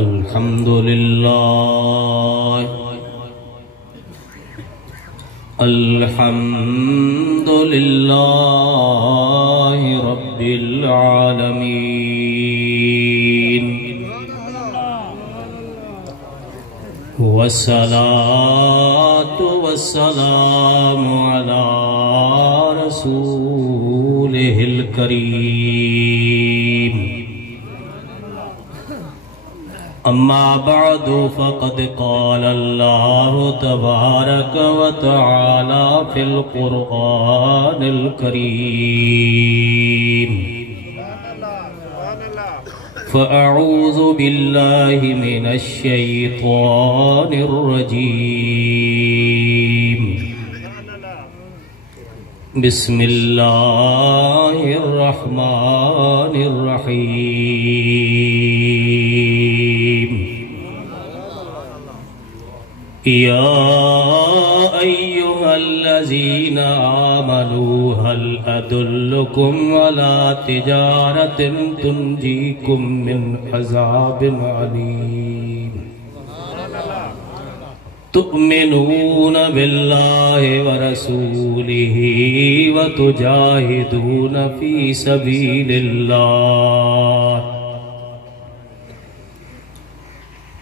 अल्हम्दुलिल्लाह अल्हम्दुलिल्लाह रब्बिल आलमीन वस्सलातु वस्सलामु अला रसूलिहिल करीम अम्मा बअदु फ़क़द क़ाल अल्लाहु तबारक व तआला फ़िल क़ुरआनिल करीम फ़अऊज़ु बिल्लाहि मिनश शैतानिर रजीम बिस्मिल्लाहिर रहमानिर रहीम या अय्युहल्लज़ीना आमनू हल अदुल्लुकुम अला तिजारतिन तुंजीकुम मिन अज़ाबिन अलीम तु'मिनून बिल्लाहि व रसूलिही व तुजाहिदून फी सबीलिल्लाह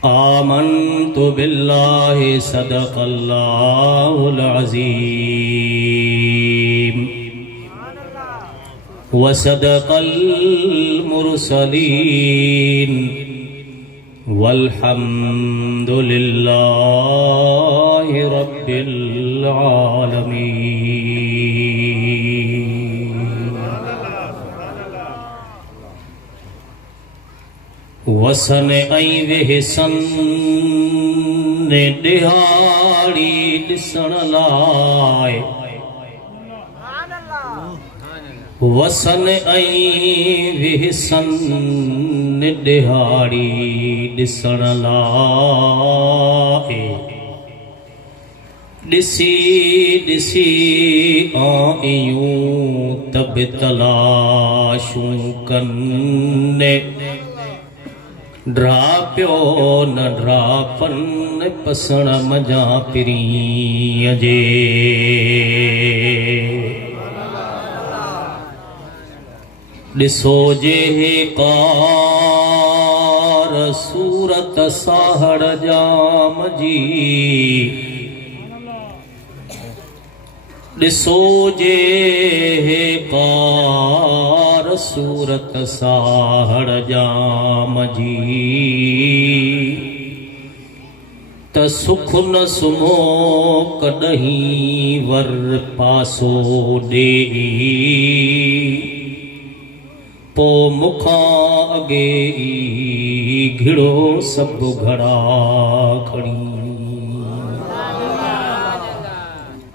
आमन्तु बिल्लाहि सदक़ल्लाहुल अज़ीम व सदक़ल मुरसलीन वल्हम्दुलिल्लाहि रब्बिल आलमीन वसन ऐं विहसन ने दिहाड़ी ॾिसण लाइ वसन ऐं विहसन ने दिहाड़ी ॾिसण लाइ ॾिसी ॾिसी आयूं तब तलाशूं कन्ने ड्राप्यो न ड्रापन पसण मजा पिरीअ जे ॾिसो जे कार सूरत साहड़ जाम जी ॾिसो जे कार सूरत साहड़ जाम जी त सुख न सुमो कॾहिं वर पासो ॾेई पो मुखां अॻे ई घिड़ो सभु घड़ा खणी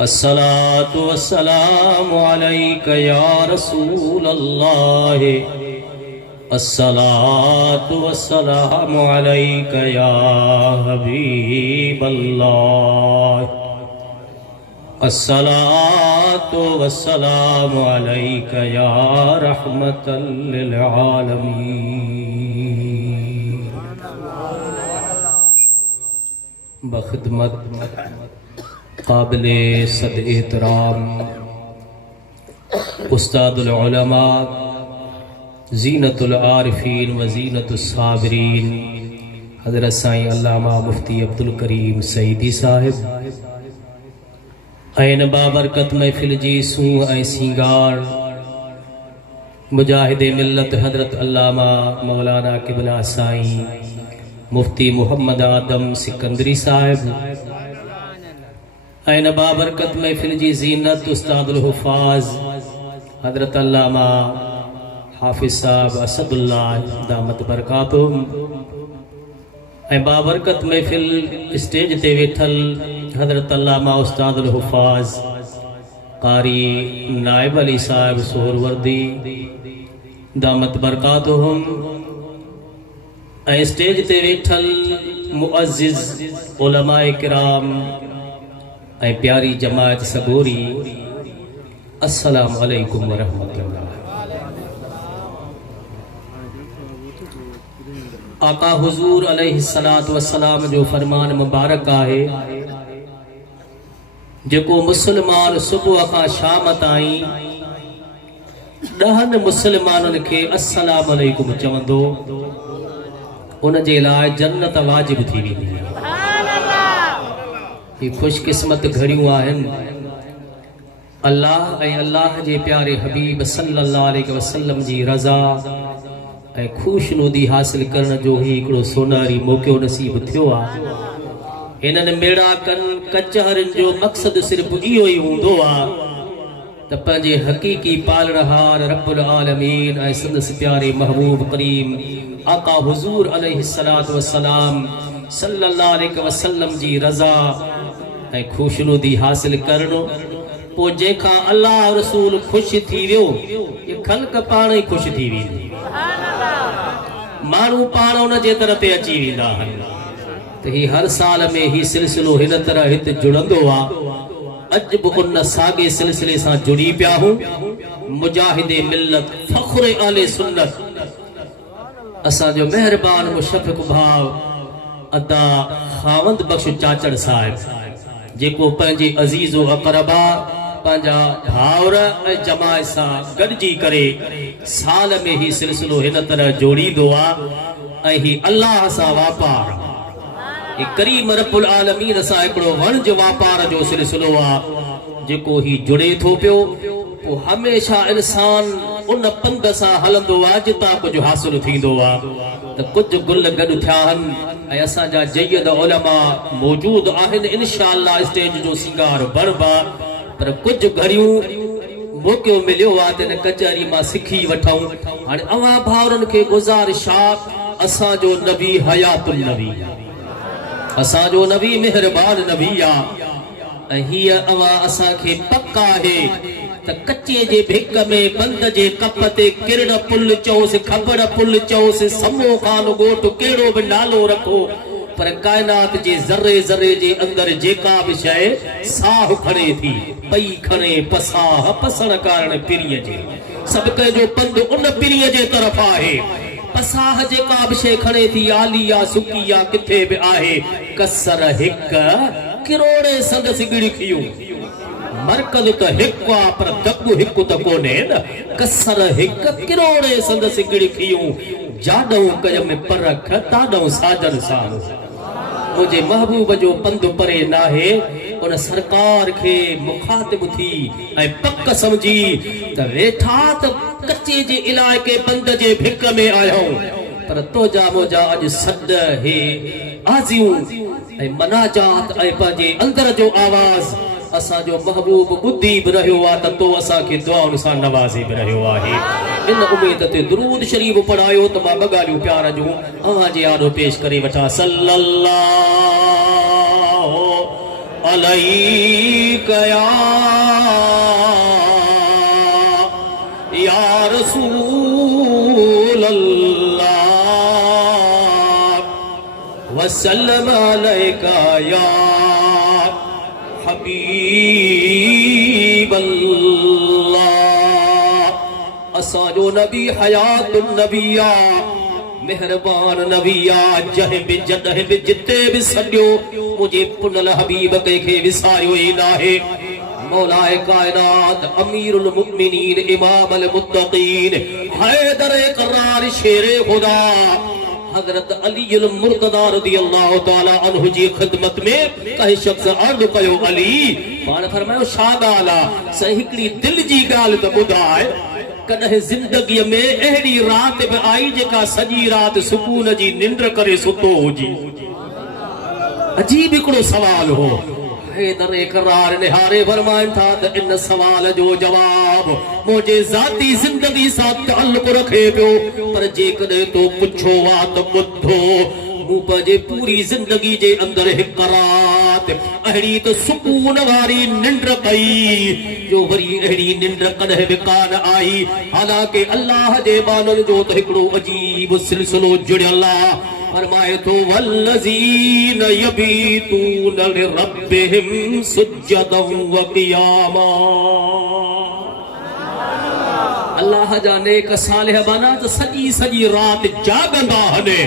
अस्सलातु वस्सलामु अलैका या रसूल अल्लाह अस्सलातु वस्सलामु अलैका या हबीब अल्लाह अस्सलातु वस्सलामु अलैका या रहमतल लिल आलमीन बखिदमत काबिले सद एहतराम उस्तादुल उलमा ज़ीनतुल आरिफीन व ज़ीनतुस साबिरीन हज़रत साईं अल्लामा मुफ्ती अब्दुल करीम सईदी साहिब ऐं बाबरकत महफ़िल जी सूं ऐं सींगार मुजाहिदे मिल्लत हज़रत अल्लामा मौलाना क़िबला साईं मुफ्ती मोहम्मद आदम सिकंदरी साहिब ऐं बाबरकत महफ़िल जी ज़ीनत उस्तादुल हुफ़ाज़ हज़रत अल्लामा हाफ़िज़ साहब असदुल्लाह दामत बरकातुहुम ऐं बाबरकत महफ़िल स्टेज ते वेठल हज़रत अल्लामा उस्तादुल हुफ़ाज़ कारी नाइब अली साहिब सोहरवर्दी दामत बरकातुहुम ऐं स्टेज ते वेठल मुअज़्ज़िज़ उलमाए किराम ऐं प्यारी जमात सगोरी, अस्सलामु अलैकुम वरहमतुल्लाह। आका हुजूर अलैहिस्सलातु वस्सलाम जो फरमान मुबारक आहे, जेको मुसलमान सुबुह खां शाम ताईं 10 मुसलमाननि खे अस्सलामु अलैकुम चवंदो, उन जे लाइ जन्नत वाजिब थी वेंदी आहे। ये खुशकिस्मत घड़ियूं आहिनि। अल्लाह ऐं अल्लाह जे प्यारे हबीब सल्लल्लाहु अलैहि वसल्लम जी रज़ा ऐं ख़ुशनुदी हासिल करण जो ही हिकिड़ो सोनारी मौक़ो नसीब थियो आहे। इन्हनि मेड़ाकनि कचहरियुनि जो मक़सदु सिर्फ़ु इहो ई हूंदो आहे त पंहिंजे हक़ीक़ी पालनहार रब्बुल आलमीन ऐं संदसि प्यारे महबूब करीम आका हुजूर अलैहिस्सलातु वस्सलाम सल्लल्लाहु अलैहि वसल्लम जी रज़ा ऐं ख़ुशनुदी हासिल करणो। पोइ जंहिंखां अल्लाह रसूल ख़ुशि थी वियो, ये ख़ल्क़ पाण ई ख़ुशि थी वेंदी, माण्हू पाण उन जे तरह ते अची वेंदा आहिनि। त ही हर साल में ही सिलसिलो हिन तरह हिते जुड़ंदो आहे। अॼु बि उन साॻे सिलसिले सां जुड़ी पिया हूं। मुजाहिदे मिल्लत फ़ख्र आले सुन्नत असांजो महिरबान मुशफ़िक़ भाउ अदा खावंद बख्श चाचड़ साहिब, जेको पंहिंजे अज़ीज़ो अक़रबा पंहिंजा भाउर ऐं जमात सां गॾिजी करे साल में ही सिलसिलो हिन तरह जोड़ींदो आहे। ऐं ही अल्लाह सां वापार, ही करीम रब्बुल आलमीन सां हिकिड़ो वणज वापार जो सिलसिलो आहे, जेको ही जुड़े थो पियो। पोइ हमेशह इंसान उन पंध सां हलंदो आहे जितां कुझु हासिल थींदो आहे। त कुझु गुल गॾु थिया आहिनि ऐं असांजा जय्यद उलमा मौजूद आहिनि। इंशाअल्लाह स्टेज जो सिंगार बरबा, पर कुझु घड़ियूं मौक़ो मिलियो आहे त इन कचहरी मां सिखी वठूं। हाणे अवां भाउरनि खे गुज़ारिश आहे, असांजो नबी हयातुल नबी, असांजो नबी मेहरबान नबी आहे। ऐं हीअ अवां असांखे पक आहे त कचे जे भिक में बंद जे कप ते किरण पुल चओसि, खबर पुल चओसि, समो खान ॻोठ कहिड़ो बि नालो रखो, पर काइनात जे ज़र्रे ज़र्रे जे अंदरि जेका बि शइ साह खणे थी, पई खणे पसाह पसण कारण पिरीअ जे, सभु कंहिंजो पंधु उन पिरीअ जे तरफ़ आहे। पसाह जेका बि शइ खणे थी, आली या सुकी या किथे बि आहे, कसर हिक किरोड़े संदसि गिड़िखियूं, मरकज़ त हिकु आहे पर दॿ हिकु त कोन्हे न। कसर हिक किरोड़े संदसि गिड़िखियूं, जाॾऊं कय में परख ताॾऊं साजन सां। मुंहिंजे महबूब जो पंधु परे नाहे, उन सरकार खे मुखातिब थी ऐं पक समझी त वेठा त कचे जे इलाइक़े बंद जे भिक में आहियूं, पर तोजा मोजा अॼु सॾ हे आज़ियूं ऐं मनाजात ऐं पंहिंजे अंदर जो आवाज़ असांजो महबूब ॿुधी बि रहियो आहे त तो असांखे दुआउनि सां नवाज़े बि रहियो आहे। इन उमेद ते दुरूद शरीफ़ पढ़ायो त मां ॿ ॻाल्हियूं प्यार जूं अव्हां जे आॾो पेश करे वठां। सल्लल्लाहु अलैहि या रसूल अल्लाह वसल्लम अलैका या हबीब अल्लाह। असांजो नबी हयातुन नबिया, मेहरबान नबिया, जंहिं बि जॾहिं बि जिते बि सॾियो मुंहिंजे पुनल हबीब कंहिंखे विसारियो ई नाहे। मौलाए कायनात, अमीरुल मुमिनीन, इमामुल मुत्तक़ीन, हैदर करार, शेरे खुदा हज़रत अलीउल मुर्तज़ा रज़ियल्लाहु तआला अन्हु जी ख़िदमत में कंहिं शख़्स अर्ज़ कयो, अली पाण फरमायो छा ॻाल्हि आहे? साईं हिकिड़ी दिलि जी ॻाल्हि त ॿुधाए, कॾहिं ज़िंदगीअ में अहिड़ी राति बि आई जेका सॼी राति सुकून जी निंड करे सुतो हुजी? अजीब हिकिड़ो सवाल हो। हैदर करार निहारे फरमाइनि था त इन सवाल जो जवाब मुंहिंजे ज़ाती ज़िंदगी सां ताल्लुक़ रखे पियो, पर जेकॾहिं तो पुछो आहे त ॿुधो, मूं पंहिंजे पूरी ज़िंदगी जे अंदरि हिक रात अहिड़ी त सुकून वारी निंड कई जो वरी अहिड़ी निंड कॾहिं बि कान आई। हालांकि अल्लाह जे बाननि जो त हिकिड़ो अजीब सिलसिलो जुड़ियल आहे। फरमाए तो वल्लज़ीन यबीतून लिरब्बिहिम सुज्जदन व क़ियामा। अल्लाह जाने का सालिह बना तो सजी सजी रात जागंदा हने,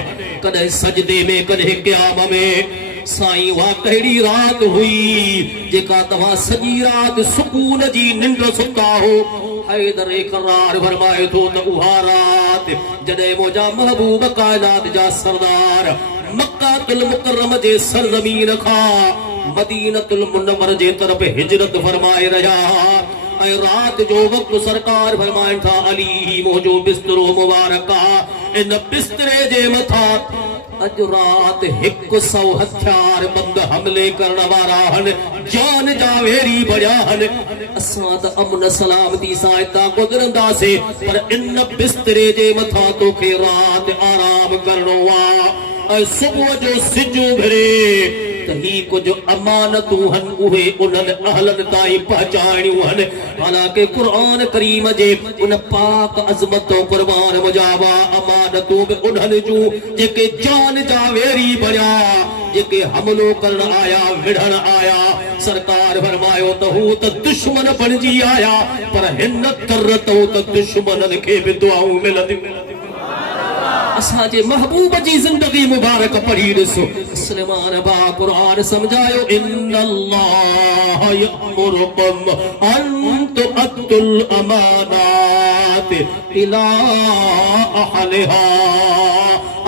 कदे सजदे में कदे क़याम में। साईं वा कहिड़ी रात हुई जेका तव्हां सजी रात सुकून जी निंड सुता हो। हैदर करार फरमाए थो त उहा रात जॾहिं मुंहिंजा महबूब कायनात जा सरदार मक्कातुल मुकर्रम जे सरज़मीन खां मदीनतुल मुनव्वर जे तरफ़ हिजरत फरमाए रहिया। ऐं रात जो वक़्त सरकार फरमाइनि था अली मुंहिंजो बिस्तरो मुबारक आहे, इन बिस्तरे जे मथां अज रात 100 हथियार बंद हमले करण वारा हन, जान जा वेरी बड़िया हन। असां त अमन सलामती सां हितां गुज़रंदासीं, पर इन बिस्तरे जे मथां तोखे रात आराम करणो आहे। ऐं सुबुह जो सिज उभिरे त ही कुछ अमानतूं हन, उहे उन्हनि अहलन ताईं पहुचाइणियूं हन। हालांकि क़ुरान करीम जे उन पाक अज़मत क़ुर्बान मुजाबा अमानतूं बि उन्हनि जूं जेके जान जा वेरी बणिया, जेके हमलो करण आया विढ़ण आया। सरकार फरमायो त हू त दुश्मन बणिजी आया, पर हिन तर त दुश्मननि खे बि दुआऊं मिलंदियूं। असांजे महबूब जी जिंदगी मुबारक पढ़ी ॾिसो। सलमान बा क़ुरान समझायो इन्नल्लाह यअमुरुकुम अन तुअद्दुल अमानात इला अहलिहा।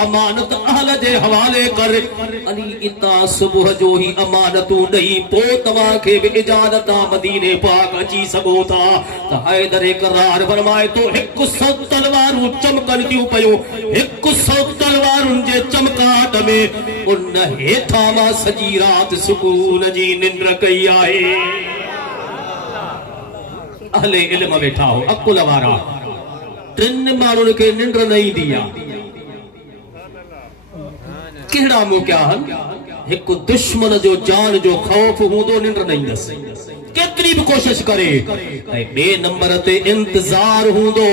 अमानत अहल जे हवाले कर। अली इता सुबुह जो ही अमानतूं ॾेई पोइ तव्हांखे बि इजाज़त मदीने पाक अची सघो था। त हैदर करार फरमाए तो 100 तलवारूं चमकनि थियूं पयूं, 100 तलवारुनि जे चमकाट में उन हेठां मां सॼी रात सुकून जी निंड कई आहे। अहले इल्म वेठा हो, अकुल वारा, 3 माण्हुनि खे निंड न ईंदी आहे। कहिड़ा मौक़िया हन? हिकु दुश्मन जो जान जो ख़ौफ़ हूंदो, निंड न ईंदसि केतिरी बि कोशिश करे। ऐं ॿिए नंबर ते इंतज़ार हूंदो,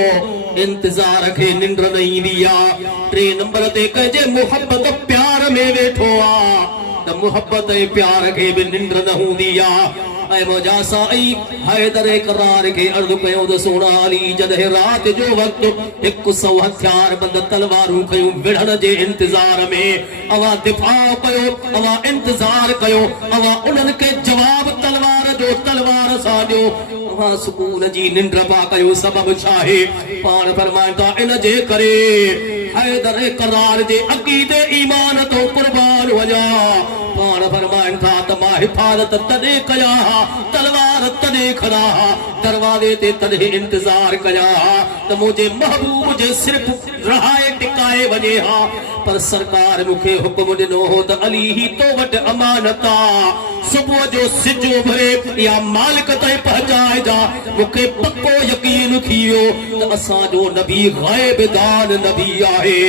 इंतज़ार खे निंड न ईंदी आहे। 3 नंबर ते कंहिंजे मुहबत प्यार में वेठो आहे त मुहबत ऐं प्यार खे बि निंड न हूंदी आहे। ऐं मुंहिंजा साईं हैदर करार खे अर्ज़ु कयो त सोना अली जॾहिं राति जो वक़्तु 100 हथियार बंद तलवारूं खयूं विढ़ण जे इंतज़ार में, अवां दिफ़ा कयो, अवां इंतज़ार कयो, अवां उन्हनि खे जवाब तलवार जो तलवार सां ॾियो, अवां सुकून जी निंड पा कयो। सबब छा आहे? पाण फरमाइनि था इन जे करे हैदर करार जे अक़ीदे ईमान तो क़ुर्बान वञा। पाण फरमाइनि था त मां हिफ़ाज़त तॾहिं कया, तलवार तॾहिं खणा, दरवाज़े ते तॾहिं इंतज़ार कया त मुंहिंजे महबूब जे सिर्फ़ रहाए टिकाए वञे हा। पर सरकार मूंखे हुकुम ॾिनो हो त अली ही तो वटि अमानत आहे, सुबुह जो सिज उभरे या मालिक ताईं पहुचाइजा। मूंखे पक्को यकीन थी वियो त असांजो नबी ग़ैब दान नबी आहे,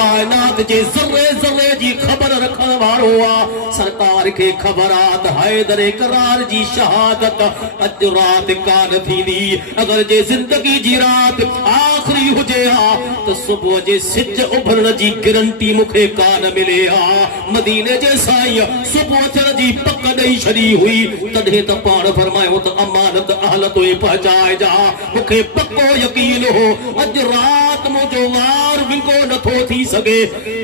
काइनात जे ज़र्रे ज़र्रे जी ख़बर रखण वारो आहे। सरकार खे ख़बर आहे त हैदर करार जी शहादत अॼु राति कान थींदी। अगरि जे ज़िंदगी जी राति आख़िरी हुजे हा त सुबुह जे सिज उभरण जी गारंटी मूंखे कान मिले हा। मदीने जे साईं सुबुह थियण जी पक ॾेई छॾी हुई, तॾहिं त पाण फरमायो त अमानत अहल तोए पहुचाइजा। मूंखे पक्को यकीन हो अॼु राति मुंहिंजो वार विंगो नथो थी सघे।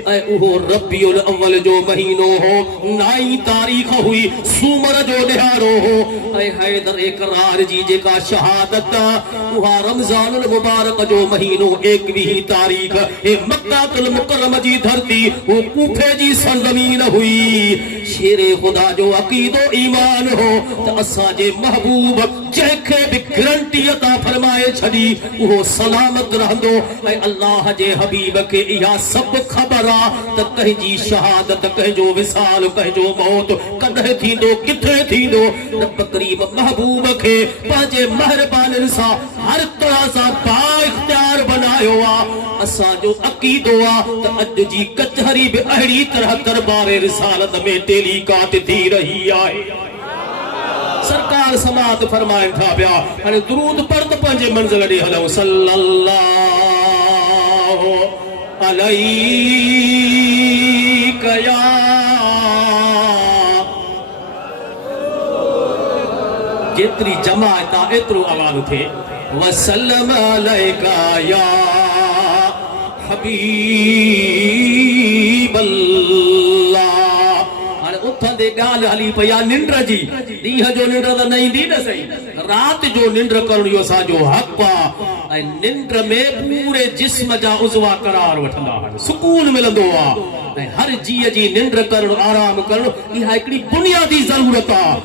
ऐं उहो रबीउल अव्वल जो महीनो हो, 9 तारीख़ हुई, सूमर जो ॾिहाड़ो हो। ऐं हैदर करार जी जेका शहादत उहा रमज़ानुल मुबारक जो महीनो 21 तारीख़ मक्कातुल मुकर्रम जी धरती वो कूफे जी सरज़मीन हुई। शेरे खुदा जो अक़ीदो ईमान हो त असांजे महबूब जंहिंखे बि गारंटी अता फरमाए छॾी उहो सलामत रहंदो। ऐं अल्लाह जे हबीब खे इहा सभु ख़बर आहे त कंहिंजी शहादत, कंहिंजो विसाल, कंहिंजो मौत कॾहिं थींदो, किथे थींदो। रब करीम महबूब खे पंहिंजे महिरबानी सां हर तरह सां बाइख्तियार बनायो आहे। असांजो अक़ीदो आहे त अॼु जी कचहरी बि अहिड़ी तरह दरबारे रिसालत में टेलीकाट थी रही आहे। सरकार समात फरमाइनि था पिया, हाणे दुरूद पढ़ त पंहिंजे मंज़िल ॾे हलूं। सल्लल्लाहु अलैहि या जेतरी जमात एतरो आवाज़ थे वसल्लम अलैका या हबीबल्लाह हाणे उथंदे ॻाल्हि हली पई आहे निंड जी ॾींहं जो निंड त न ईंदी न सही रात जो निंड करणु इहो असांजो हक़ आहे ऐं निंड में पूरे जिस्म जा उज़वा करार वठंदा आहिनि सुकून मिलंदो आहे ऐं हर जीअ जी निंड करणु आराम करणु इहा हिकिड़ी बुनियादी ज़रूरत आहे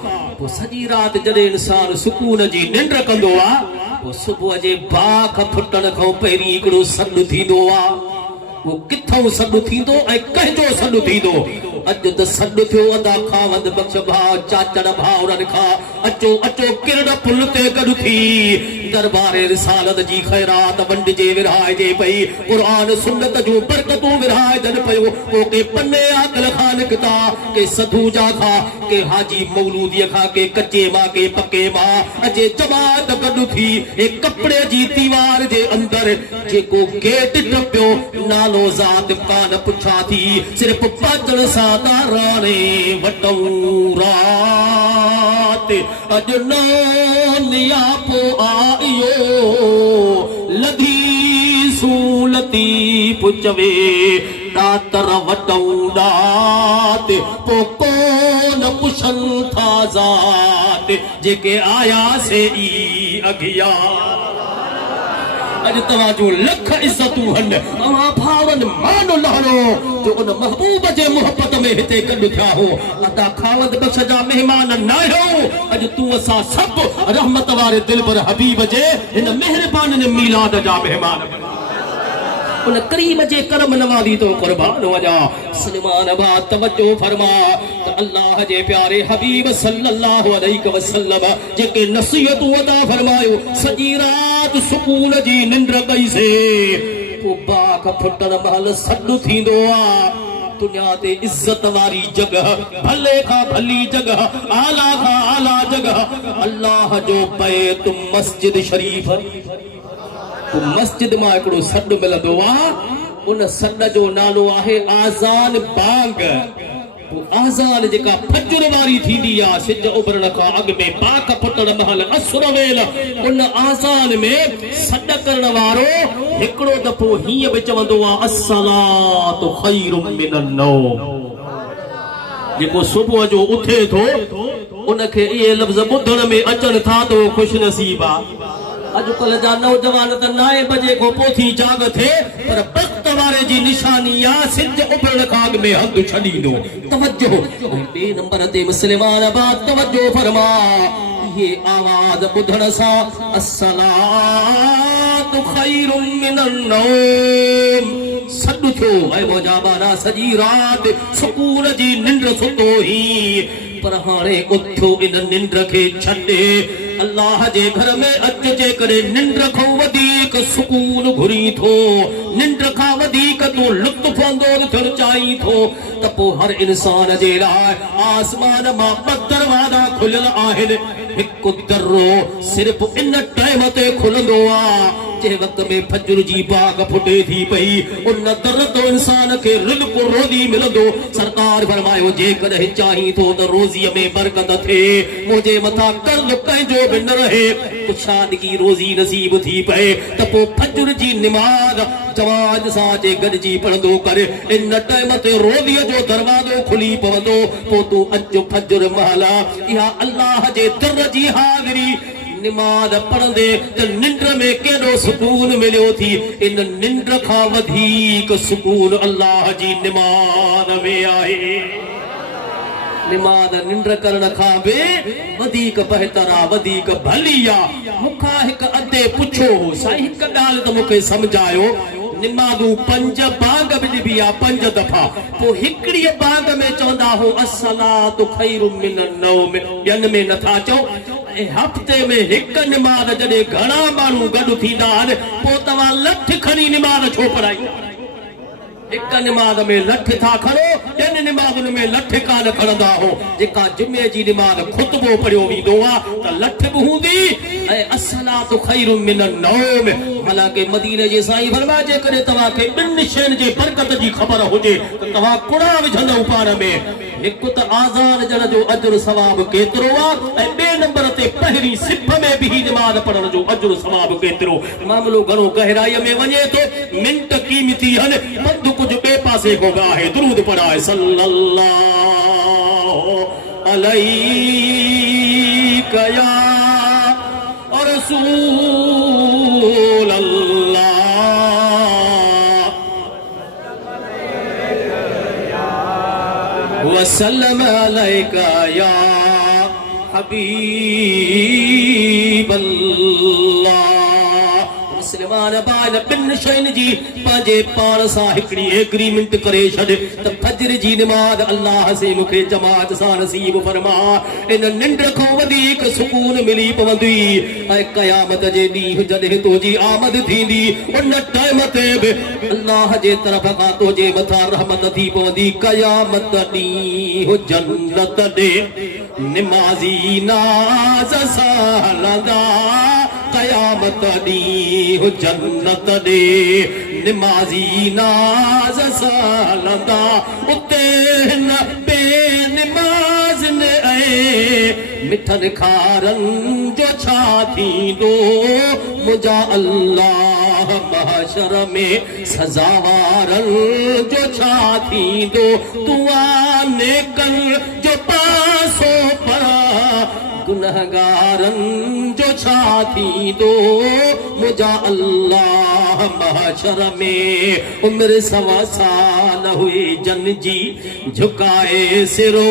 पोइ सॼी राति जॾहिं इंसान सुकून जी निंड कंदो आहे पोइ सुबुह जे बाख फुटण खां पहिरीं हिकिड़ो सॾु थींदो आहे वो किथों सॾु थींदो ऐं कंहिंजो सॾु थींदो अॼु त सॾु थियो अदा खावंद बख़्श भाउ चाचड़ भाउरनि खां अचो अचो किरण पुल ते गॾु थी दरबारे रिसालत जी ख़ैरात वंडिजे विरहाइजे पई क़ुरान सुन्नत जूं बरकतूं विरहाइजनि पयूं को के पन्ने आकल खां निकिता के सधू जा खां के हाजी मौलूदीअ खां के कच्चे मां के पके मां अचे जमात गॾु थी हे कपिड़े जी दीवार जे अंदरि जेको गेट टपियो नालो ज़ात कान पुछा थी सिर्फ़ पाचण सां ताराने वटूं रात अॼु नियापो आयो लधी सूलती पुचवे दातर वटूं रात पो कोन पुछनि था ज़ात जेके आया से ई अॻियां अज तवाजो लख इज्जतूं हन अवा भावन मान लहरो जो उन महबूब जे मोहब्बत में हिते गॾु थिया हो अदा खावंद बख़्श जा मेहमान न आहियो अज तूं असां सभु रहमत वारे दिल पर हबीब जे हिन मेहरबान मीलाद जा मेहमान उन करीम जे करम नवाज़ी तो कुर्बान वजा सलमान बा तवज्जो फरमा त अल्लाह जे प्यारे हबीब सल्लल्लाहु अलैहि वसल्लम जेके नसीहत अता फरमायो सॼी रात सुकून जी निंड कई से को बाख फुटण महल सॾु थींदो आहे दुनिया ते इज्जत वारी जगह भले खां भली जगह आला खां आला जगह अल्लाह जो बैत मस्जिद शरीफ मस्जिद मां हिकिड़ो सॾु मिलंदो आहे उन सॾ जो नालो आहे आज़ान बांग आज़ान जेका फजर वारी थींदी आहे सिज उभरण खां अॻु में बाक फुटण महल असुर वेल उन आज़ान में सॾ करण वारो हिकिड़ो दफ़ो हीअं बि चवंदो आहे अस्सलातु खैरुम मिनन नौम जेको सुबुह जो उथे थो उनखे इहे लफ़्ज़ ॿुधण में अचनि था त उहो ख़ुशनसीब आहे अॼुकल्ह जा नौजवान त 9 बजे को पोथी जाग थे पर वक्त वारे जी निशानी आ सिज उभरण खां अॻु में हंधु छॾींदो तवज्जो ॿिए नंबर ते मुस्लमान बात तवज्जो फरमा ये आवाज़ ॿुधण सां अस्सलातु खैरुम मिनन नौम सॾु थियो ऐं मौजा बारा सॼी राति सुकून जी निंड सुतो ही पर हाणे उथियो इन निंड खे छॾे अल्लाह जे घर में अचजे करे निंड खां वधीक सुकून घुरी थो निंड खां वधीक तूं लुत्फ़ अंदोज़ थियणु चाहीं थो त पोइ हर इंसान जे लाइ आसमान मां 2 दरवाज़ा खुलियल आहिनि हिकु दरो सिर्फ़ इन टाइम ते खुलंदो आहे जे वक्त में फजर जी बाग फुटे थी पई उन दर तो इंसान के रिज़्क़ रोज़ी मिलंदो सरकार फरमायो जे कॾहिं चाहीं थो त रोज़ीअ में बरकत थिए मुंहिंजे मथां कर्ज़ कंहिंजो बि न रहे कुशादगी रोज़ी नसीब थी पए त पोइ फजर जी निमाज़ जमात सां जे गॾिजी पढ़ंदो करे इन टाइम ते रोज़ीअ जो दरवाज़ो खुली पवंदो पोइ तूं अचु फजर महल इहा अल्लाह जे दर जी हाज़िरी निमाज़ पढ़ंदे त निंड में केॾो सुकून मिलियो थी इन निंड खां वधीक सुकून अल्लाह जी निमाज़ में आहे निमाज़ निंड करण खां बि वधीक बहितर आहे वधीक भली आहे मूंखां हिकु अधे पुछो साईं हिकु ॻाल्हि त मूंखे सम्झायो निमाज़ूं 5 बाग बि ॾिबी आहे 5 दफ़ा पोइ हिकिड़ी बाग में चवंदा हो अस्सलातु खैरुम मिनन नौम ॿियनि में नथा चओ हफ्ते में हिकु निमाज़ जॾहिं घणा माण्हू गॾु थींदा आहिनि पोइ तव्हां लठ खणी निमाज़ छो पढ़ाईंदा हिकु निमाज़ में लठ था खणो ॿियनि निमाज़ुनि में लठ कान खणंदा हो जेका जुमे जी निमाज़ खुतबो पढ़ियो वेंदो आहे त लठ बि हूंदी ऐं अस्सलातु खैरुम मिनन नौम हालांकि मदीने जे साईं फरमाए जे करे तवा के बिन शैन जे बरकत जी खबर होजे तो तवा कुड़ा विझंदो पार में एक तो आजान जण जो अजर सवाब केतरो आ ए बे नंबर ते पहली सिफ में भी नमाज पढ़ण जो अजर सवाब केतरो मामलो घणो गहराई में वने तो मिनट कीमती हन बंद कुछ बे पासे को गाहे दुरूद पढ़ाए सल्लल्लाहु अलैहि या रसूल अल्लाह वसल्लम अलैका या हबीब अल्लाह मुसलमान बान बिन शैन जी पांजे पाण सा हिकड़ी एग्रीमेंट करे छड त फजर जी नमाज अल्लाह से मुखे जमात सा नसीब फरमा इन निंड को वधीक सुकून मिली पवंदी ऐ क़यामत जे ॾींहुं जॾहिं तो जी आमद थींदी उन टाइम ते बि अल्लाह जे तरफ़ खां तो जे मथां रहमत थी पवंदी क़यामत ॾींहुं जन्नत ॾे निमाज़ी नाज़ सां हलंदा क़यामत ॾींहुं जन्नत ॾे निमाज़ी नाज़ सां हलंदा उते न बेनिमाज़ न मिठनि खारनि जो छा थींदो मुंहिंजा अल्लाह महशर में सज़ावारनि जो छा थींदो तूं नेकनि जो पासो पर गुनहगारनि जो छा थींदो मुंहिंजा अल्लाह महशर में उमिरि सवा साल हुई जन जी झुकाए सिरो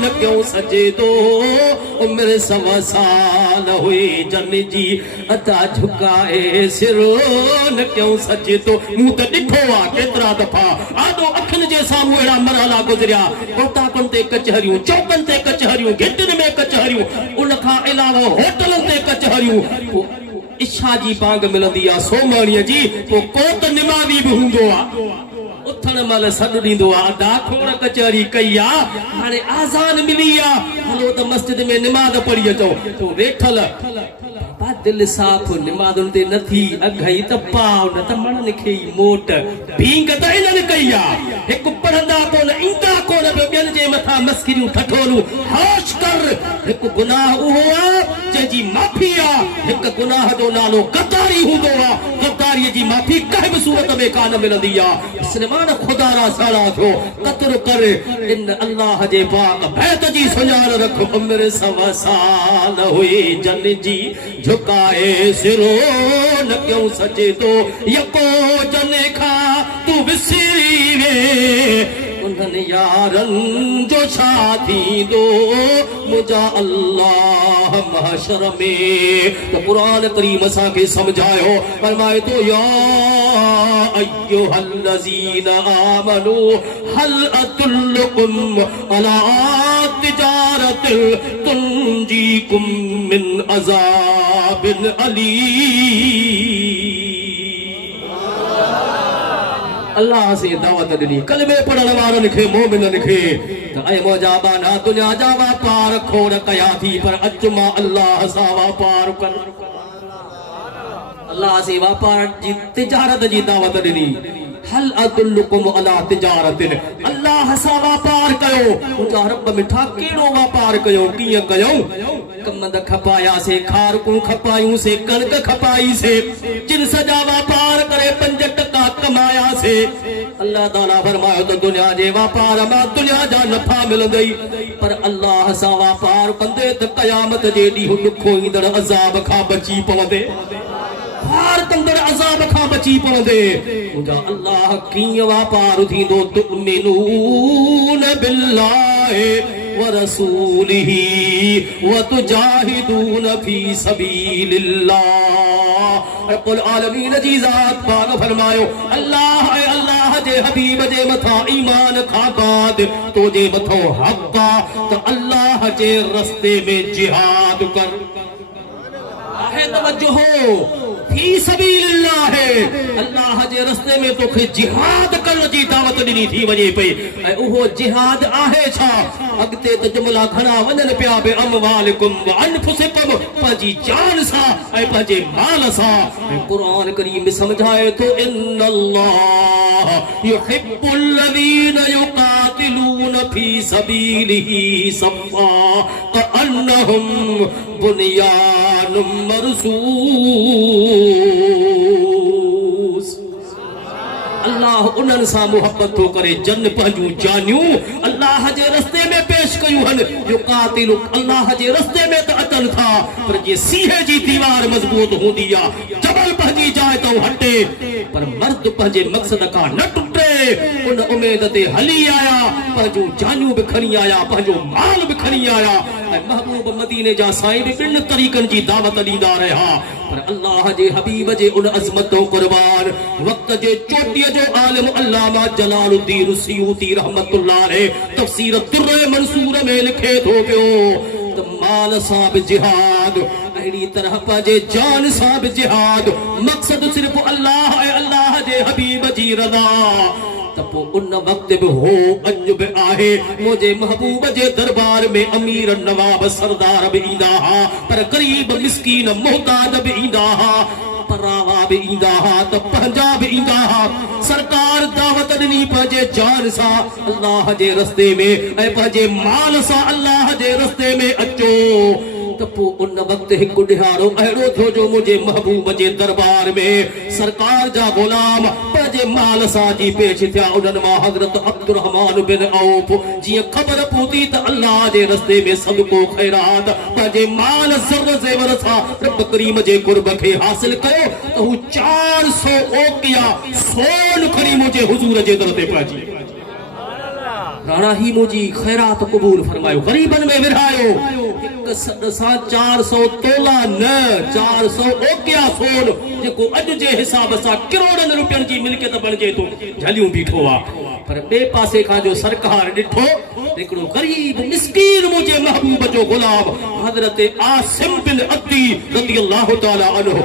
न क्यों सजेदो उमिरि सवा साल हुई जन जी अता झुकाए सिरो न क्यों सजेदो मूं त ॾिठो आहे केतिरा दफ़ा आॾो अखियुनि जे साम्हूं अहिड़ा मरहला गुज़रिया कोताकुनि ते कचहरियूं चौकनि ते कचहरियूं गिटनि में कचहरियूं उन खां अलावा होटलनि ते कचहरियूं इच्छा जी बांग मिलंदी आहे सोमणीअ जी पोइ को त निमाज़ी बि हूंदो आहे उथण महिल सॾु ॾींदो आहे अदा खोड़ कचहरी कई आहे हाणे आज़ान मिली आहे हलो त मस्जिद में निमाज़ पढ़ी अचो तो वेठल दिल साफ़ निमाज़ुनि ते नथी अघई त पाव न त मणनि खे ई मोट भींग त इन्हनि कई आहे हिकु पढ़ंदा कोन ईंदा कोन ॿियनि जे मथां मस्किरियूं ठठोरूं होश कर हिकु गुनाह उहो आहे जंहिंजी माफ़ी आहे हिकु गुनाह जो नालो गद्दारी हूंदो आहे गद्दारीअ जी माफ़ी कंहिं बि सूरत में कान मिलंदी आहे मुस्लमान ख़ुदा रा साड़ा थियो क़त्ल कर इन अल्लाह जे पाक बैत जी सुञाण रख उमिरि सवा साल हुई जन जी झुकाए सिरो न क्यों सजे तो यको जने खा तू विसरी वे उन्हनि यारनि जो छा थींदो मुंहिंजा अल्लाह महशर में तो कुरान करीम असांखे सम्झायो फरमाए तो या अय्युहल्लज़ीना आमनू हल अदुल्लुकुम अला तिजारतिन तुंजीकुम मिन अज़ाबिन अलीम अल्लाह से दावत दी कलमे पढ़ण वारनि खे मोमिननि खे त ऐ मौजा बाना दुनिया जा वापार खोड़ कया थी पर अच मां अल्लाह सां वापार कर अल्लाह से वापार जी तिजारत जी दावत दी हल अदुल्लुकुम अला तिजारतिन अल्लाह सां वापार कयो मुंहिंजा रब मिठा कहिड़ो वापार कयो कीअं कयो कमंद खपाया से खारकूं खपायूं से कणक खपाई से जिन सजा वापार करे 5 टका कमाया से अल्लाह ताला फरमायो तो दुनिया जे वापार मां दुनिया जा नफा मिलंदई पर अल्लाह सां वापार कंदे त क़यामत जे ॾींहुं ॾुखो ईंदड़ अज़ाब खां बची पवंदे हार कंदड़ अज़ाब खां बची पवंदे मुंहिंजा अल्लाह कीअं वापार थींदो तुमिनून बिल्लाहि व रसूलिही व तुजाहिदून फी सबीलिल्लाह रब्बुल आलमीन जी ज़ात पाक फरमायो अल्लाह जे हबीब जे मथां ईमान खां बाद तो जे मथां हक़ त अल्लाह जे रस्ते में जिहाद कर आहे तवज्जो फी सबीलिल्लाह है अल्लाह जे रस्ते में तोखे जिहाद करण जी दावत ॾिनी थी वञे पई ऐं उहो जिहाद आहे छा अॻिते त जुमला घणा वञनि पिया बे अमवालिकुम व अनफुसिकुम पंहिंजी जान सां ऐं पंहिंजे माल सां क़ुरान करीम में समझाए तो इन्नल्लाह युहिब्बुल लज़ीना युक़ातिलून फी सबीलिही सफ़ा कअन्नहुम बुनियानुम मरसूस अल्लाह उन्हनि सां मोहब्बत थो करे जन पंहिंजूं जानियूं अल्लाह जे रस्ते में पेश कयूं हन युक़ातिलु अल्लाह जे रस्ते में त अचनि था पर जीअं सीहे जी दीवार मज़बूत हूंदी आहे जबल पंहिंजी जाइ तां हटे पर मर्द पंहिंजे मक़सद खां न टुटे उन उमेद ते हली आया पंहिंजूं जानियूं बि खणी आया पंहिंजो माल बि खणी आया ऐं महबूब मदीने जा साईं बि ॿिनि तरीक़नि जी दावत ॾींदा रहिया पर अल्लाह जे हबीब जे उन अज़मत तो क़ुर्बान वक़्त जे चोटीअ जो आलिम अल्लामा जलालुद्दीन सुयूती रहमतुल्लाह अलैह तफ़सीर दुर्र मंसूर में लिखे थो पियो त माल सां बि जिहाद अहिड़ी तरह पंहिंजे जान सां बि जिहाद मक़सद सिर्फ़ अल्लाह ऐं अल्लाह जे हबीब जी रज़ा त पोइ उन वक़्त बि हो अॼु बि आहे मुंहिंजे महबूब जे दरबार में अमीर नवाब सरदार बि ईंदा हुआ पर ग़रीब मिस्कीन मोहताज बि ईंदा हुआ परावा बि ईंदा हुआ त पंहिंजा बि ईंदा हुआ सरकार दावत ॾिनी पंहिंजे जान सां अल्लाह जे रस्ते में ऐं पंहिंजे माल सां अल्लाह जे रस्ते में अचो त पोइ उन वक़्त हिकु ॾिहाड़ो अहिड़ो थियो जो मुंहिंजे महबूब जे दरबार में सरकार जा ग़ुलाम पंहिंजे माल सां जी पेश थिया उन्हनि मां हज़रत अब्दुर्रहमान बिन औफ जीअं ख़बर पहुती त अल्लाह जे रस्ते में सदको ख़ैरात पंहिंजे माल ज़र ज़ेवर सां रब करीम जे क़ुर्ब खे हासिल कयो त हू 400 ओकिया सोन खणी मुंहिंजे हुज़ूर जे दर ते पहुची राणा ही मुंहिंजी ख़ैरात क़बूल फरमायो ग़रीबनि में विरहायो हिकु सॾ सां 400 तोला न 400 ओकिया सोन जेको अॼु जे हिसाब सां करोड़नि रुपयनि जी मिल्कियत बणिजे थो झलियूं बीठो आहे पर ॿिए पासे खां जो सरकार ॾिठो हिकिड़ो ग़रीब मिस्कीन मुंहिंजे महबूब जो ग़ुलाम हज़रत आसिम बिन अदी रज़ियल्लाहु ताला अन्हु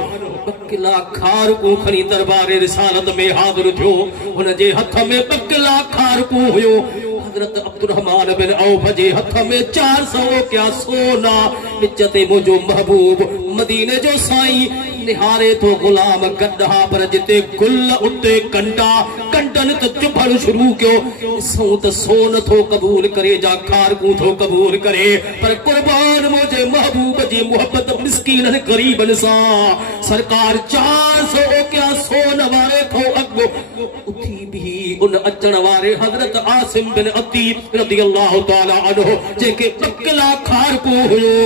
2 किला खारकू खणी दरबार रिसालत में हाज़िर थियो हुन जे हथ में 2 किला खारकू हुयो हज़रत अब्दुर्रहमान बिन औफ जे हथ में 400 क्या सोना विच ते मुंहिंजो महबूब मदीने जो साईं निहारे तो गुलाम गड्ढा पर जिते गुल उते कंडा कंडन त चुभण शुरू कयो ॾिसूं त सोन थो क़बूल करे जा खारकू थो क़बूल करे पर कुर्बान मुंहिंजे महबूब जी मोहब्बत मिस्कीन ग़रीबनि सां सरकार 400 क्या सोन वारे खां अॻु उथी भी उन अचण वारे हज़रत आसिम बिन अदी रज़ियल्लाहु ताला अन्हु जेके 2 किला खारकू हुयो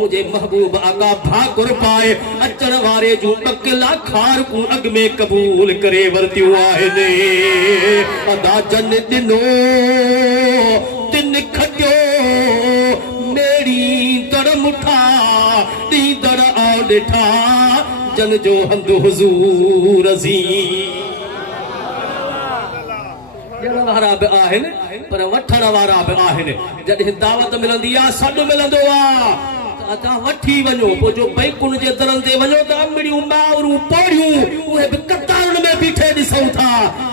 मुझे महबूब आका भाकुर पाए अचण वारे जूं 2 किला खारकू अॻ में क़बूल करे वरतियूं आहिनि अदा जन ॾिनो तिन खटियो मेरी दर मुठा दी दर आ ॾिठा जन जो हंद हुज़ूर जी वारा बि आहिनि पर वठण वारा बि आहिनि जॾहिं दावत मिलंदी आहे सॾु मिलंदो आहे अदा वठी वञो पोइ जो बैकुन जे दरनि ते वञो त अमड़ियूं मावरूं पोड़ियूं उहे बि कतारुनि में बीठे ॾिसूं था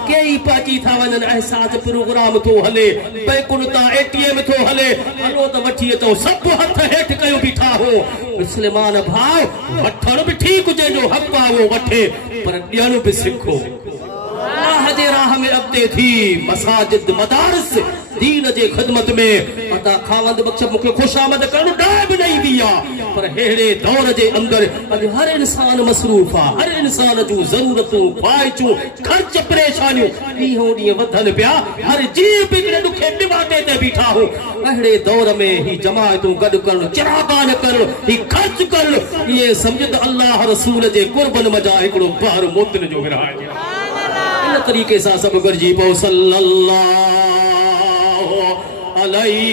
कई पाची था वञनि अहसास प्रोग्राम थो हले बैकुन तां ATM थो हले हलो त वठी अचो सभु हथ हेठि कयो बीठा हो मुस्लमान भाउ वठण बि ठीकु जंहिंजो हक़ आहे उहो वठे पर ॾियण बि सिखो अल्लाह जे राह में अॻिते थी मसाजिद मदारिस दीन जे ख़िदमत में अता खावंद बख्श मूंखे खुशामद करण ॾाढ बि न ईंदी आहे पर अहिड़े दौर जे अंदरि अॼु हर इंसान मसरूफ़ आहे हर इंसान जूं ज़रूरतूं ख़्वाहिशूं ख़र्च परेशानियूं ॾींहों ॾींहुं वधनि पिया हर जीव हिकिड़े ॾुखे ॾिवाटे ते बीठा हो अहिड़े दौर में ही जमायतूं गॾु करणु चिरागान करणु ही ख़र्च करणु इहे सम्झ त अल्लाह रसूल जे क़ुर्बन मज़ा हिकिड़ो बहर मोतिन जो विरहाए इन तरीक़े सां सभु गॾिजी पओ सल्लल्लाहु अलैहि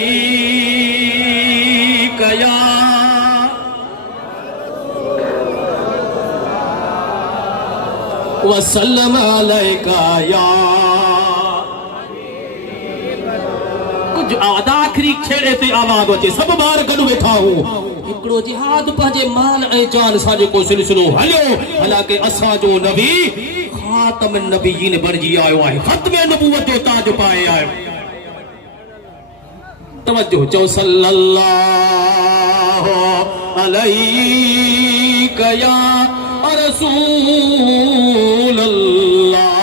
या वसल्लम अलैका या कुछ आखिरी छेड़े ते आवाज़ अचे सब बार गॾु वेठा हो हिकड़ो जिहाद पंहिंजे माल ऐं जान सां जेको सिलसिलो हलियो हालांकि असांजो नबी खातम नबीयीन बणिजी आयो आहे ख़त्म नबूवत जो ताज पाए आयो तवज्जो चओ सल्लल्लाहु अलैहि या रसूल अल्लाह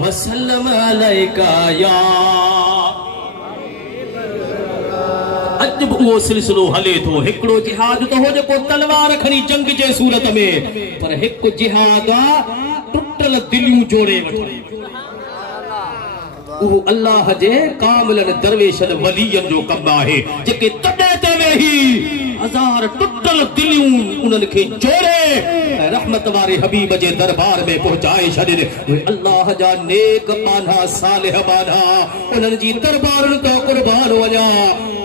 वसल्लम अलैका या अज वो सिलसिलो हले थो हिकड़ो जिहाद तो हो जेको तलवार खणी जंग जे सूरत में पर हिक जिहाद टुटल दिलियूं जोड़े वठे वो अल्लाह जे कामिलन दरवेशन वलियन जो कम आहे जेके तडे ते वेही हजार टुटल दिलियूं उन्हनि खे जोड़े रहमत वारे हबीब जे दरबार में पहुंचाए छॾे अल्लाह जा नेक बाना सालिह बाना उन्हनि जी दरबारनि तो कुर्बान वञा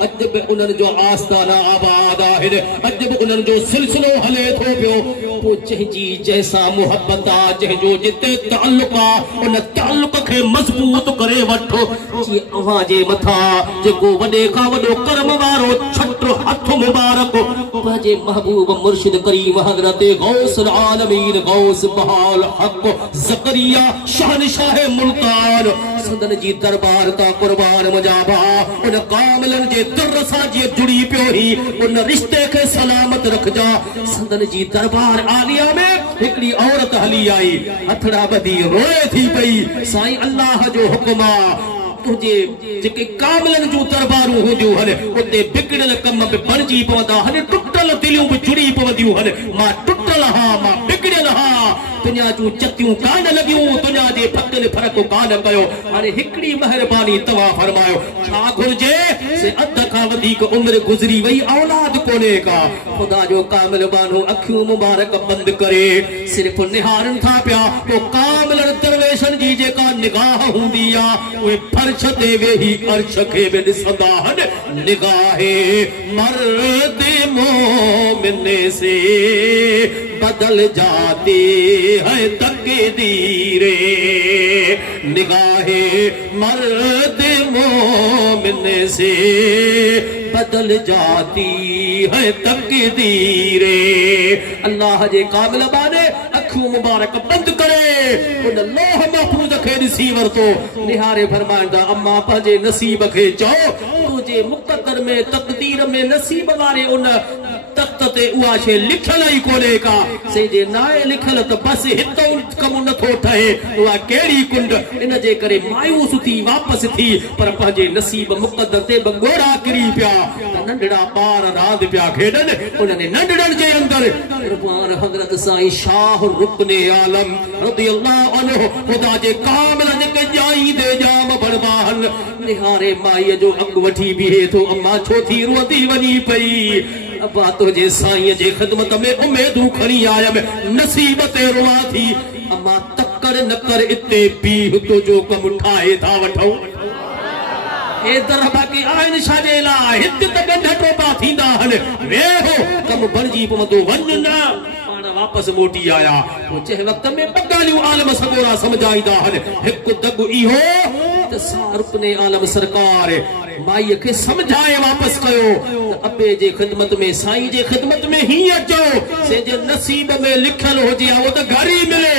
अज बि उन्हनि जो आस्ताना आबाद आहिनि अज बि उन्हनि जो सिलसिलो हले थो पियो पोइ जंहिंजी जैसा मोहब्बत आहे जंहिंजो जिते ताल्लुक आहे उन ताल्लुक खे मज़बूत करे वठो जीअं अव्हां जे मथां जेको वॾे खां वॾो कर्म वारो छट हथ मुबारक पंहिंजे महबूब मुर्शिद करीम हज़रत गौस आलमीन गौस बहाल हक ज़करिया शहनशाह मुल्तान संदन जी दरबार ता कुर्बान मुजाबा उन कामिलन जे दर सां जीअं जुड़ी पियो ही उन रिश्ते खे सलामत रखजा संदन जी दरबार आलिया में हिकड़ी औरत हली आई हथड़ा बधी रोए थी पई साईं अल्लाह जो हुक्म तुझे जेके कामिलन जो दरबारूं हूंदियूं हन उते बिगड़ल कम में बणिजी पवंदा हन टुटल दिलियूं भी जुड़ी पवंदियूं हन मां टुटल हा मां बिगड़ल हा दुनिया जूं चतियूं कान लॻियूं दुनिया जे फकल फर्क कान कयो हाणे हिकड़ी मेहरबानी तव्हां फरमायो छा घुर्जे से अध खां वधीक उम्र गुज़री वई औलाद कोन्हे का खुदा जो कामिल बानो अखियूं मुबारक बंद करे सिर्फ निहारन था पिया तो कामिल दरवेशन जी जेका निगाह हूंदी आ उहे फर्श ते वेही अर्श खे बि ॾिसंदा हन निगाहे मर्द मोमिन से बदल जाती है तकदीरे निगाहे मर्द मोमिन से बदल जाती है तकदीरे अल्लाह जे कामिल बाने अखियूं मुबारक बंद करे उन लोह महफूज खे ॾिसी वरतो निहारे फरमाईंदा अम्मा पंहिंजे नसीब खे चओ तुंहिंजे मुक़द्दर में तकदीर में नसीब वारे उन तख्त ते उहा शइ लिखियल ई कोन्हे का से जे नाए लिखियल त बसि हितो कमु नथो ठहे उहा कहिड़ी कुंड इन जे करे मायूस थी वापसि थी पर पंहिंजे नसीब मुक़द्दर ते बंगोड़ा किरी पिया नंढड़ा ॿार रांदि पिया खेॾनि उन्हनि नंढड़नि जे अंदरि कुर्बान हज़रत साईं शाह रुकने आलम रज़ियल्लाहु अन्हु खुदा जे कामिल जेके ॼाईंदे ॼाम बणवाहन निहारे माईअ जो अॻु वठी बीहे थो अम्मा छो थी रोती वञी पई अब्बा तुझे साईं जे ख़िदमत में उम्मीदूं खणी आयम नसीब ते रुआ थी अम्मा तकर न कर इते बीह तुंहिंजो कमु ठाहे था वठूं ए दरबाकी आइन छाजे लाइ हिते त गंढ टोपा थींदा हन वेहो कमु बणिजी पवंदो वञ न पाण वापसि मोटी आया पोइ जंहिं वक़्त में ॿ ॻाल्हियूं आलम सॻोरा सम्झाईंदा हन हिकु दॻु इहो त रुकने आलम सरकार माईअ खे समझाए वापसि कयो अबे जे ख़िदमत में साईं जे ख़िदमत में ही अचो से जे नसीब में लिखियल हुजे वो त घर ई मिले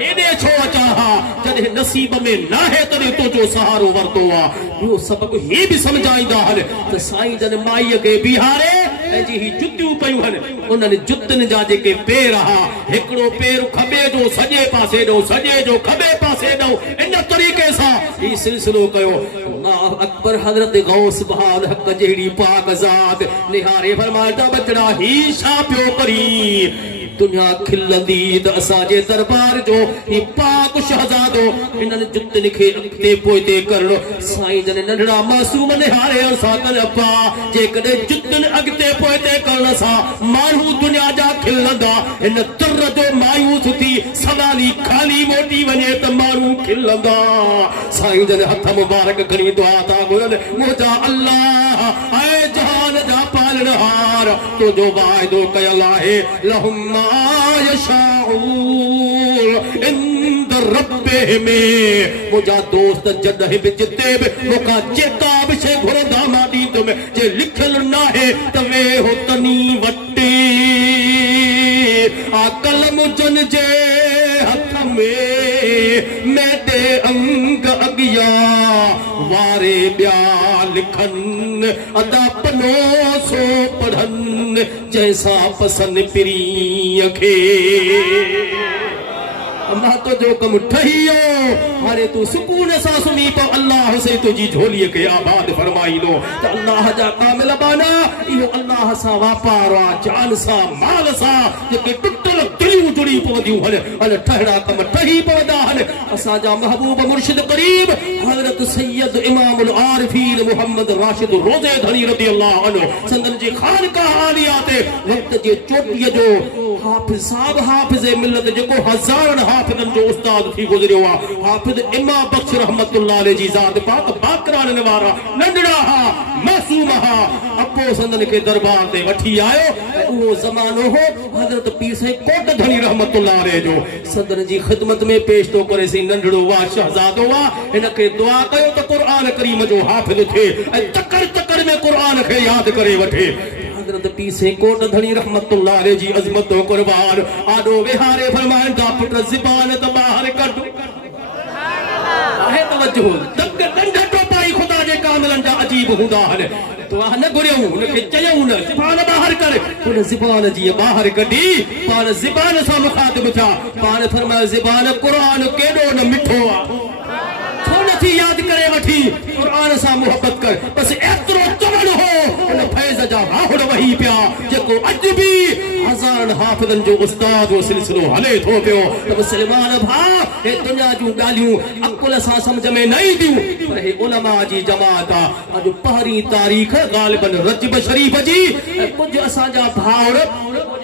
हेॾे छो अचां हा जॾहिं नसीब में न आहे तॾहिं तुंहिंजो सहारो वरितो आहे ॿियो सबक़ु ही बि सम्झाईंदा हन त साईं जन माईअ खे बीहारे ऐं जी ही जुतियूं पयूं हन उन्हनि जुतियुनि जा जेके पेर हा हिकिड़ो पेर खॿे जो सॼे पासे ॾो सॼे जो खॿे पासे ॾो इन तरीक़े सां ही सिलसिलो कयो अल्लाह अकबर हज़रत गौस बहाल हक़ जहिड़ी पाक ज़ात निहारे फरमाया बचड़ा ही छा पियो करी दुनिया खिलंदी त असांजे दरबार जो ही पाक शहजादो इन्हनि जुतियुनि खे अॻिते पोइते करणो साईं जन नंढड़ा मासूम निहारे असां कनि अब्बा जेकॾहिं जुतियुनि अॻिते पोइते करण सां माण्हू दुनिया जा खिलंदा हिन दर जो मायूस थी सवाली खाली मोटी वञे त माण्हू खिलंदा साईं जन हथ मुबारक खणी दुआ था घुरनि मुंहिंजा अल्लाह ऐं जहान जा पालनहार तुंहिंजो वाइदो कयल आहे लहुम इंद रब्बे में मुझा दोस्त जॾहिं बि जिते बि मूंखां जेका बि शइ घुरंदा मां ॾींदो में जे लिखल ना है तवे हो तनी वट्टी आ कलम जन जे हथ में मेरे अंग अगिया वारे ब्या लिखन अदा पनो सो पढ़न जैसा पसंद पिरी खे अल्लाह तो जो कम ठहियो हारे तू सुकून सा सुनी तो अल्लाह से तुझी झोली के आबाद फरमाई दो तो अल्लाह जा कामिल बाना इहो अल्लाह सा वापारा जान सा माल सा जेके टुटल दिलियूं जुड़ी पवंदियूं हन ठहड़ा कम ठही पवंदा हन असा जा महबूब मुर्शिद करीब हजरत सैयद इमामुल आरिफीन मोहम्मद राशिद रोज़े धनी रज़ी अल्लाह अन्हु संदन जी खानकाह आलिया ते वक्त जे चोटीअ जो हाफिज साहब हाफिज मिल्लत जेको हज़ारन हाफिजन जो उस्ताद थी गुज़रियो आ हाफिज इमा बख्श रहमतुल्लाह अलैहि जी ज़ात पाक बाकरान वारा नंढड़ा हा मासूम हा अपो संदन के दरबार ते वठी आयो वो ज़मानो हो हजरत पीर से कोट धनी रहमतुल्लाह अलैहि जो संदन जी खिदमत में पेश तो करे सी नंढड़ो वा शहजादो वा इनके दुआ कयो तो कुरान करीम जो हाफिज थे तकर तकर में कुरान के याद करे वठे हजरत पी से कोट धनी रहमतुल्लाह अलैहि जी अजमत तो कुर्बान आडो विहारे फरमान दा पुत्र ज़बान त बाहर कढ आहे तवज्जो तक डंडा टोपाई खुदा जे कामिलन जा अजीब हुदा हन दुआ न घुरियो उनके चयो न ज़बान बाहर कर उन ज़बान जी बाहर कढी पान ज़बान सा मुखातिब था पान फरमाया ज़बान कुरान केडो न मिठो आ थी याद करे वठी कुरान सा मोहब्बत कर बस एतरो चवण हो उन फैज़ जा वाहुड़ वही पिया जेको अज भी हज़ारन हाफिजन जो उस्ताद वो सिलसिलो हले थो पियो त मुस्लमान भा हे दुनिया जूं ॻाल्हियूं अकुल सां समझ में न ईंदियूं पर हे उलमा जी जमात अॼु पहिरीं तारीख़ ग़ालिबन रजब शरीफ़ जी कुझु असांजा भाउर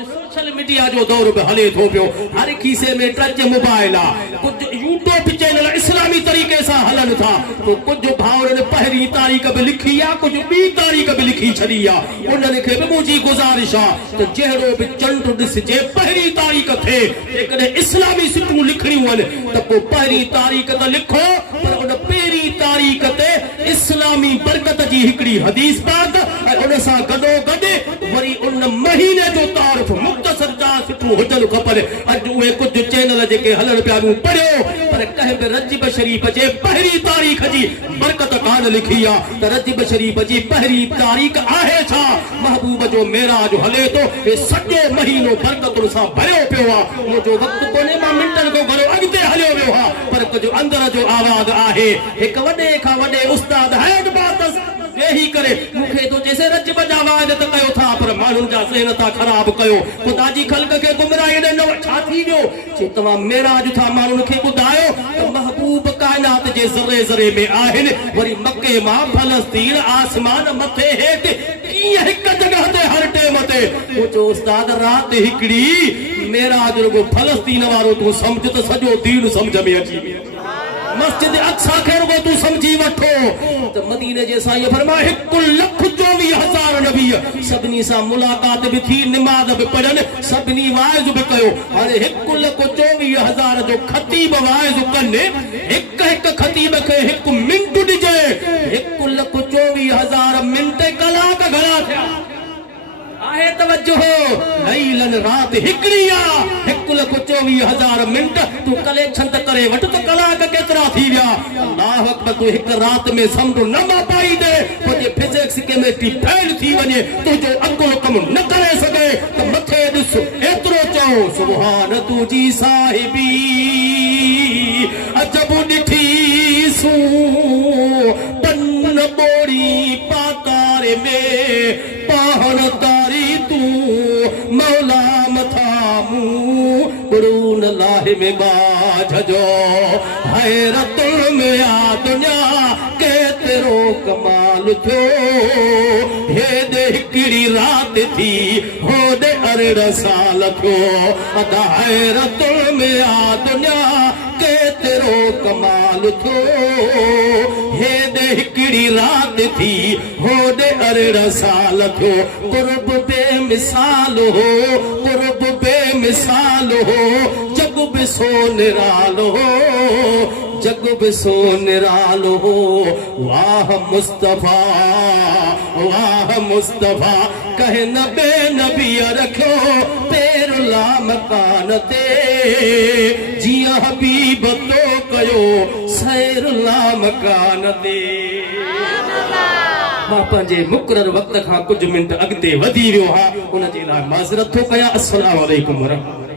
सोशल मीडिया जो दौर भी हले थो पियो हर खीसे में टच मोबाइल आ कुछ यूट्यूब चैनल इस्लामी तरीके से हलन था तो कुछ भाउर ने पहली तारीख भी लिखी आ कुछ बी तारीख भी लिखी छड़ी आ उन्होंने के मुझी गुजारिश आ तो जहरो भी चंड दिसजे पहली तारीख थे एक इस्लामी सिटू लिखणी वन तो को पहली तारीख त लिखो पर उन पहली तारीख ते इस्लामी बरकत जी हिकड़ी हदीस पाक उन सा गडो गड वरी उन महीने जो तारीफ मुख्तसर जा सिटू हुजन खपर अज उहे कुछ चैनल जेके हलन पिया पढ़ियो पर कह बि रजब शरीफ़ जे पहली तारीख जी बरकत कान लिखी आ त रजब शरीफ़ जी पहली तारीख आहे छा महबूब जो मेराज हले तो ए सॼो महीनो बरकतुन सां भरियो पियो आ मुंहिंजो वक्त कोने मां मिंटन को घणो अॻिते हलियो वियो आ पर कुझु अंदर जो आवाज़ आहे हिकु वॾे खां वॾे उस्ताद हैद बातस यही करे मुखे तो जैसे रजब जा वायद कयो था पर मानुन जा ज़हन था खराब कयो खुदा जी खल्क के गुमराही ने न छा थी वियो जे तवा मेराज था मानुन के ॿुधायो त महबूब कायनात जे ज़रे ज़रे में आहिन वरी मक्के मां फलस्तीन आसमान मथे हेठ कीअं हिक जगह ते हर टेम ते मुंहिंजो उस्ताद रात हिकड़ी मेराज रुगो फलस्तीन वारो तू समझ त सॼो दीन समझ में अची वियो मस्जिद अक्सा खे रुगो तू समझी वठो त मदीने जे साईं फरमाए 1,24,000 नबी सभिनी सां मुलाकात भी थी नमाज भी पढ़न सभिनी वाइज भी कयो हाणे 1,24,000 जो खतीब वाइज कने हिक हिक खतीब खे हिक मिंट ॾिजे 1,24,000 मिंट कलाक घणा थिया आहे तवज्जो लैलन रात हिकड़िया 1,24,000 मिनट तू कलेक्शन त करे वट तो कलाक केतरा थी विया अल्लाह अकबर तू हिक रात में समुंड न मा पाई दे पोइ फिजिक्स केमिस्ट्री फेल थी वने तो जो अकुल कम न करे सके त मथे दिस एतरो चओ सुभान तुजी साहिबी अजब ॾिठी सू पन बोड़ी पातारे में पाहन तारी तू मौला मथामू बुरून लाहे में बाझ जो हैरत में आ दुनिया के तेरो कमाल थो हे दे हिकड़ी रात थी हो दे 18 साल थो अदा हैरत में आ दुनिया के तेरो कमाल थो हे दे हिकड़ी रात थी हो दे 18 साल थो कुर्ब बेमिसाल हो कुर्ब बेमिसाल हो जग बि सो निराल हो जग बि सो निरालो वाह मुस्तफा कहे नबे नबी रखो पेरुला मकान ते जिया हबीब तो कयो सैरुला मकान ते मां पंहिंजे मुक़रर वक़्त खां कुछ मिंट अॻिते वधी वियो हा उन जे लाइ माज़रत थो कयां। अस्सलामु अलैकुम वरहमतुल्लाह।